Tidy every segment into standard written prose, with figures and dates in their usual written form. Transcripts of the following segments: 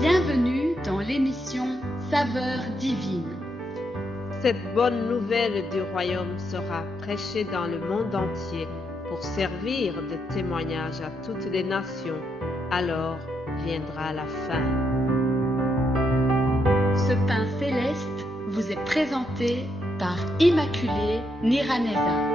Bienvenue dans l'émission Saveurs divines. Cette bonne nouvelle du royaume sera prêchée dans le monde entier pour servir de témoignage à toutes les nations. Alors viendra la fin. Ce pain céleste vous est présenté par Immaculée Niraneza.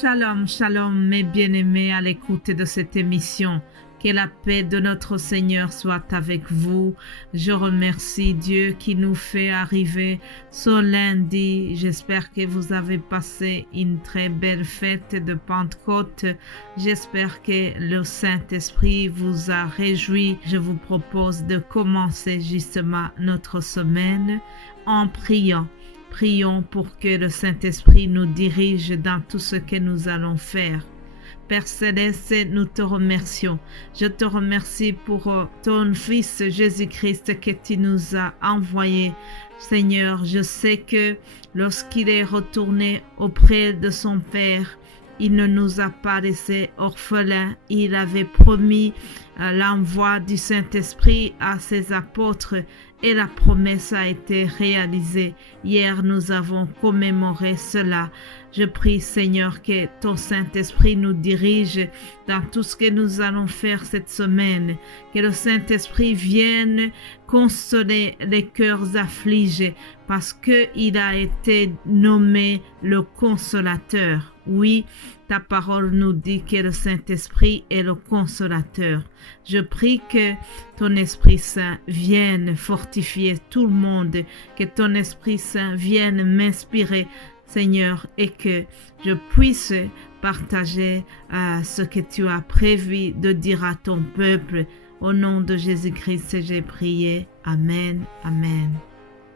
Shalom, shalom, mes bien-aimés à l'écoute de cette émission. Que la paix de notre Seigneur soit avec vous. Je remercie Dieu qui nous fait arriver ce lundi. J'espère que vous avez passé une très belle fête de Pentecôte. J'espère que le Saint-Esprit vous a réjoui. Je vous propose de commencer justement notre semaine en priant. Prions pour que le Saint-Esprit nous dirige dans tout ce que nous allons faire. Père Céleste, nous te remercions. Je te remercie pour ton Fils Jésus-Christ que tu nous as envoyé. Seigneur, je sais que lorsqu'il est retourné auprès de son Père, il ne nous a pas laissés orphelins. Il avait promis l'envoi du Saint-Esprit à ses apôtres et la promesse a été réalisée. Hier, nous avons commémoré cela. Je prie, Seigneur, que ton Saint-Esprit nous dirige dans tout ce que nous allons faire cette semaine. Que le Saint-Esprit vienne consoler les cœurs affligés parce qu'il a été nommé le Consolateur. Oui, ta parole nous dit que le Saint-Esprit est le Consolateur. Je prie que ton Esprit Saint vienne fortifier tout le monde, que ton Esprit Saint vienne m'inspirer, Seigneur, et que je puisse partager ce que tu as prévu de dire à ton peuple. Au nom de Jésus-Christ, j'ai prié. Amen. Amen.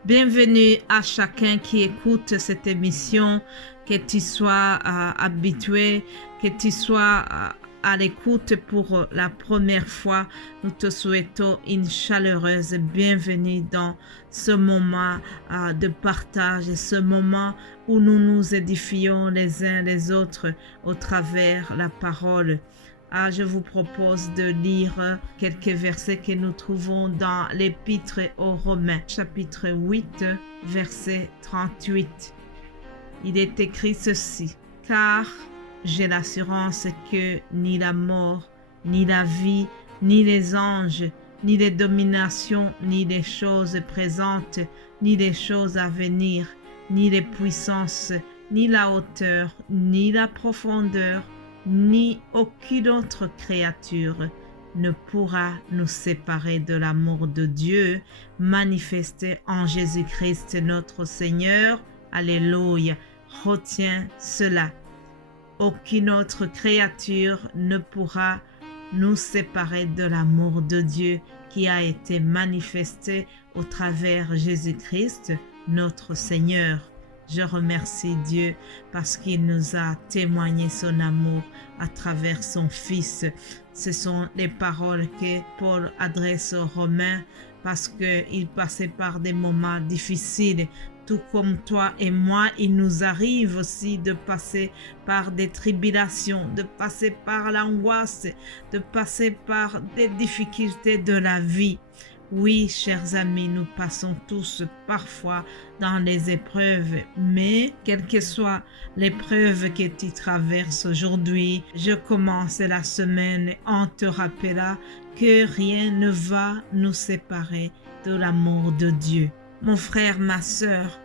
Bienvenue à chacun qui écoute cette émission, que tu sois habitué, que tu sois à l'écoute pour la première fois. Nous te souhaitons une chaleureuse bienvenue dans ce moment de partage, ce moment où nous nous édifions les uns les autres au travers la parole. Je vous propose de lire quelques versets que nous trouvons dans l'Épître aux Romains, chapitre 8, verset 38. Il est écrit ceci: « Car j'ai l'assurance que ni la mort, ni la vie, ni les anges, ni les dominations, ni les choses présentes, ni les choses à venir, ni les puissances, ni la hauteur, ni la profondeur, ni aucune autre créature ne pourra nous séparer de l'amour de Dieu manifesté en Jésus-Christ notre Seigneur. » Alléluia. Retiens cela. Aucune autre créature ne pourra nous séparer de l'amour de Dieu qui a été manifesté au travers Jésus-Christ notre Seigneur. Je remercie Dieu parce qu'il nous a témoigné son amour à travers son Fils. Ce sont les paroles que Paul adresse aux Romains parce qu'il passait par des moments difficiles. Tout comme toi et moi, il nous arrive aussi de passer par des tribulations, de passer par l'angoisse, de passer par des difficultés de la vie. Oui, chers amis, nous passons tous parfois dans les épreuves, mais quelle que soit l'épreuve que tu traverses aujourd'hui, je commence la semaine en te rappelant que rien ne va nous séparer de l'amour de Dieu. Mon frère, ma sœur,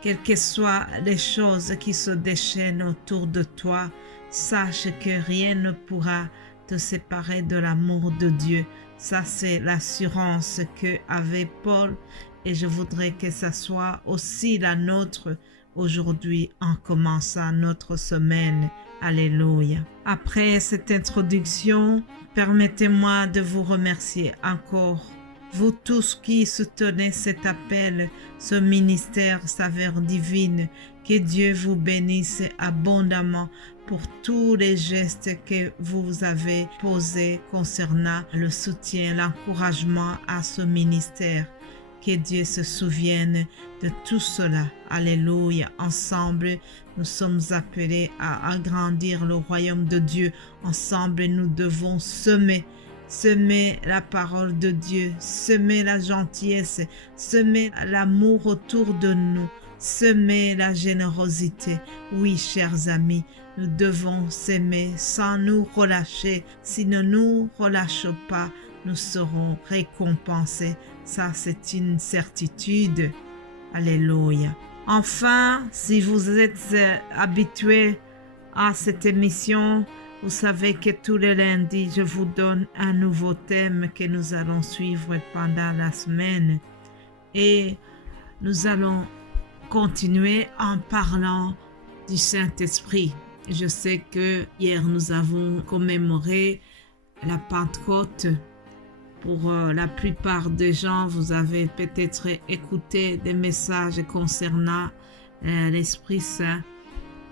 quelles que soient les choses qui se déchaînent autour de toi, sache que rien ne pourra te séparer de l'amour de Dieu. Ça, c'est l'assurance qu'avait Paul et je voudrais que ça soit aussi la nôtre aujourd'hui en commençant notre semaine. Alléluia. Après cette introduction, permettez-moi de vous remercier encore. Vous tous qui soutenez cet appel, ce ministère Saveurs divines, que Dieu vous bénisse abondamment pour tous les gestes que vous avez posés concernant le soutien, l'encouragement à ce ministère. Que Dieu se souvienne de tout cela. Alléluia. Ensemble, nous sommes appelés à agrandir le royaume de Dieu. Ensemble, nous devons semer la parole de Dieu, semer la gentillesse, semer l'amour autour de nous, semer la générosité. Oui, chers amis, nous devons s'aimer sans nous relâcher. Si nous ne nous relâchons pas, nous serons récompensés. Ça, c'est une certitude. Alléluia. Enfin, si vous êtes habitués à cette émission, vous savez que tous les lundis, je vous donne un nouveau thème que nous allons suivre pendant la semaine. Et nous allons continuer en parlant du Saint-Esprit. Je sais que hier, nous avons commémoré la Pentecôte. Pour la plupart des gens, vous avez peut-être écouté des messages concernant l'Esprit Saint.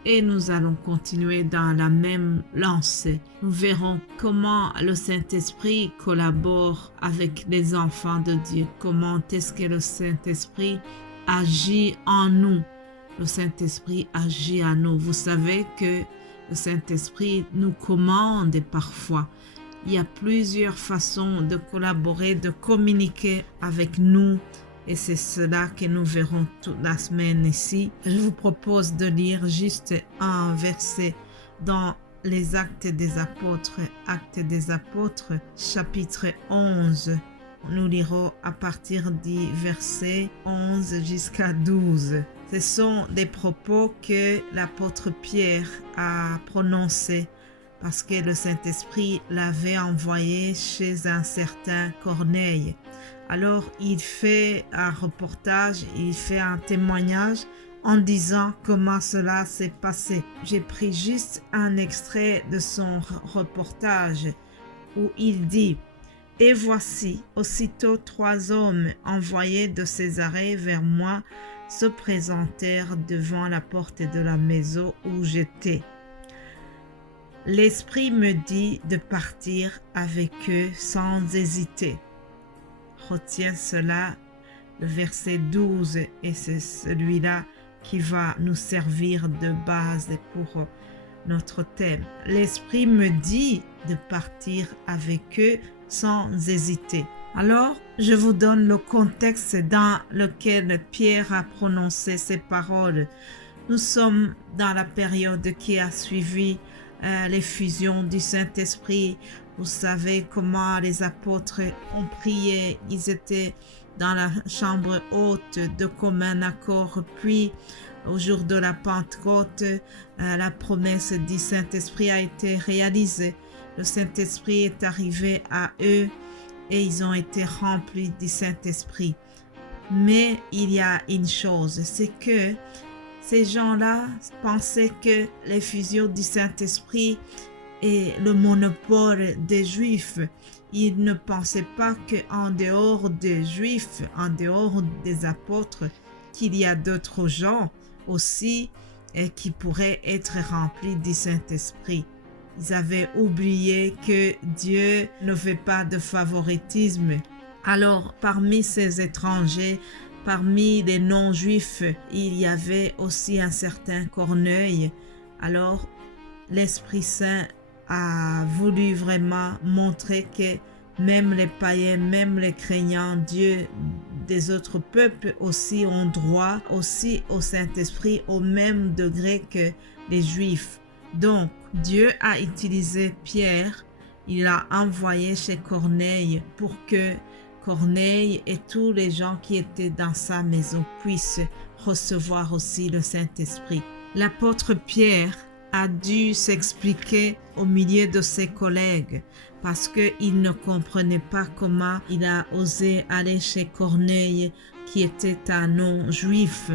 Et nous allons continuer dans la même lancée. Nous verrons comment le Saint-Esprit collabore avec les enfants de Dieu. Comment est-ce que le Saint-Esprit agit en nous. Le Saint-Esprit agit en nous. Vous savez que le Saint-Esprit nous commande parfois. Il y a plusieurs façons de collaborer, de communiquer avec nous. Et c'est cela que nous verrons toute la semaine ici. Je vous propose de lire juste un verset dans les Actes des Apôtres, chapitre 11. Nous lirons à partir du verset 11 jusqu'à 12. Ce sont des propos que l'apôtre Pierre a prononcés parce que le Saint-Esprit l'avait envoyé chez un certain Corneille. Alors, il fait un reportage, il fait un témoignage en disant comment cela s'est passé. J'ai pris juste un extrait de son reportage où il dit « Et voici, aussitôt 3 hommes envoyés de Césarée vers moi se présentèrent devant la porte de la maison où j'étais. L'Esprit me dit de partir avec eux sans hésiter. » Retiens cela, le verset 12, et c'est celui-là qui va nous servir de base pour notre thème. L'Esprit me dit de partir avec eux sans hésiter. Alors, je vous donne le contexte dans lequel Pierre a prononcé ces paroles. Nous sommes dans la période qui a suivi l'effusion du Saint-Esprit. Vous savez comment les apôtres ont prié. Ils étaient dans la chambre haute de commun accord. Puis, au jour de la Pentecôte, la promesse du Saint-Esprit a été réalisée. Le Saint-Esprit est arrivé à eux et ils ont été remplis du Saint-Esprit. Mais il y a une chose, c'est que ces gens-là pensaient que l'effusion du Saint-Esprit est le monopole des Juifs. Ils ne pensaient pas qu'en dehors des Juifs, en dehors des apôtres, qu'il y a d'autres gens aussi qui pourraient être remplis du Saint-Esprit. Ils avaient oublié que Dieu ne fait pas de favoritisme. Alors, parmi ces étrangers, parmi les non-juifs, il y avait aussi un certain Corneille. Alors, l'Esprit Saint a voulu vraiment montrer que même les païens, même les craignants Dieu des autres peuples aussi ont droit aussi au Saint-Esprit au même degré que les Juifs. Donc, Dieu a utilisé Pierre, il l'a envoyé chez Corneille pour que Corneille et tous les gens qui étaient dans sa maison puissent recevoir aussi le Saint-Esprit. L'apôtre Pierre a dû s'expliquer au milieu de ses collègues parce qu'il ne comprenait pas comment il a osé aller chez Corneille qui était un non-juif.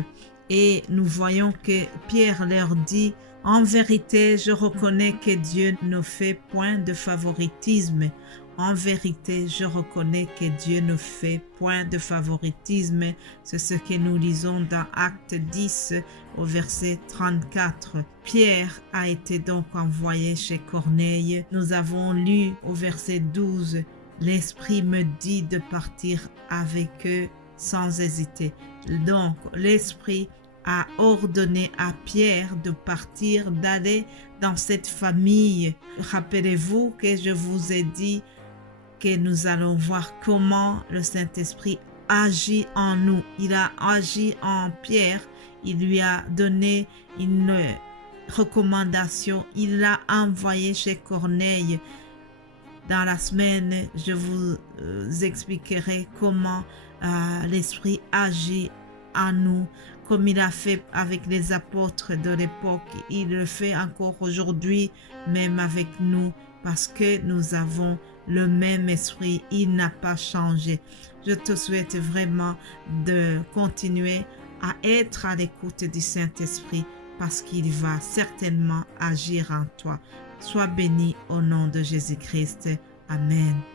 Et nous voyons que Pierre leur dit « En vérité, je reconnais que Dieu ne fait point de favoritisme. En vérité, je reconnais que Dieu ne fait point de favoritisme. » C'est ce que nous lisons dans Acte 10 au verset 34. Pierre a été donc envoyé chez Corneille. Nous avons lu au verset 12. L'Esprit me dit de partir avec eux sans hésiter. Donc, l'Esprit a ordonné à Pierre de partir, d'aller dans cette famille. Rappelez-vous que je vous ai dit que nous allons voir comment le Saint-Esprit agit en nous. Il a agi en Pierre, il lui a donné une recommandation, il l'a envoyé chez Corneille. Dans la semaine, je vous expliquerai comment l'Esprit agit en nous, comme il a fait avec les apôtres de l'époque. Il le fait encore aujourd'hui, même avec nous, parce que nous avons le même esprit. Il n'a pas changé. Je te souhaite vraiment de continuer à être à l'écoute du Saint-Esprit, parce qu'il va certainement agir en toi. Sois béni au nom de Jésus-Christ. Amen.